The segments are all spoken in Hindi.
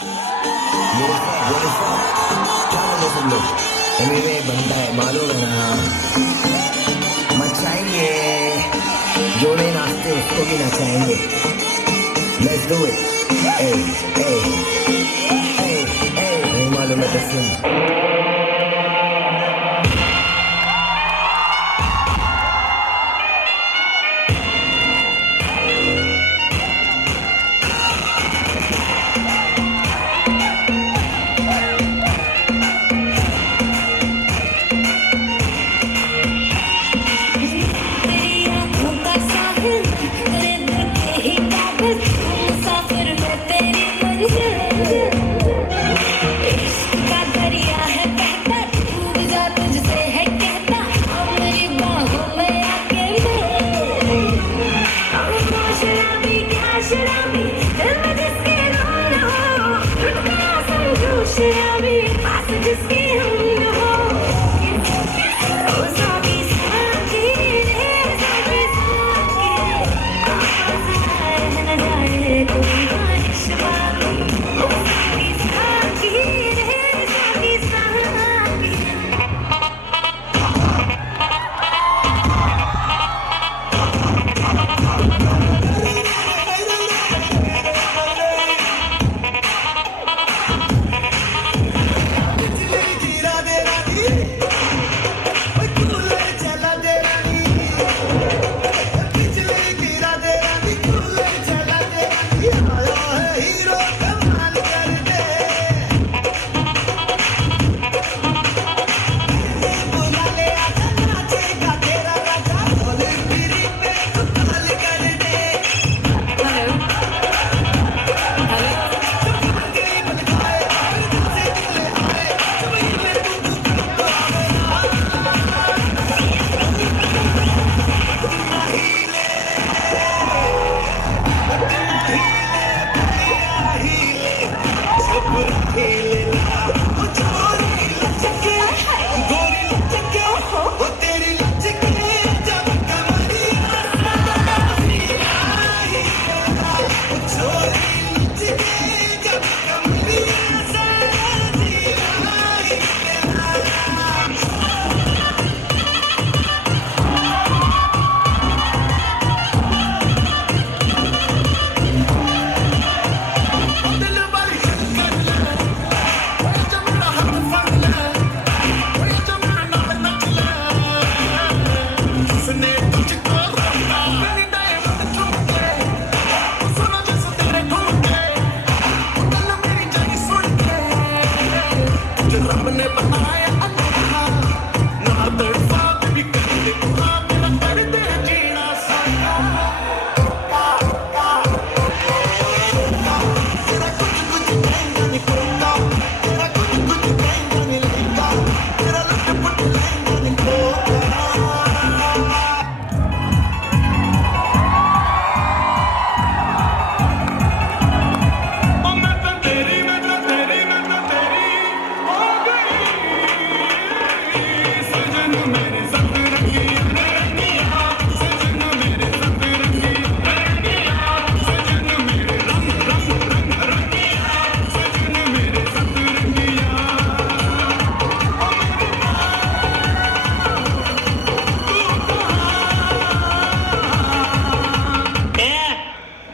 क्या बोले सब लोग? एनीवे बनता है, मालूम है ना। मचाएंगे, जो नहीं नाचते उसको भी नचाएंगे। Let's do it. Hey, hey, hey, hey. नहीं मालूम है तो सुन।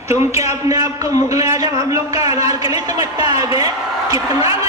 तुम क्या अपने आप को मुगल आजम हम लोग का अनारकली समझता है बे? कितना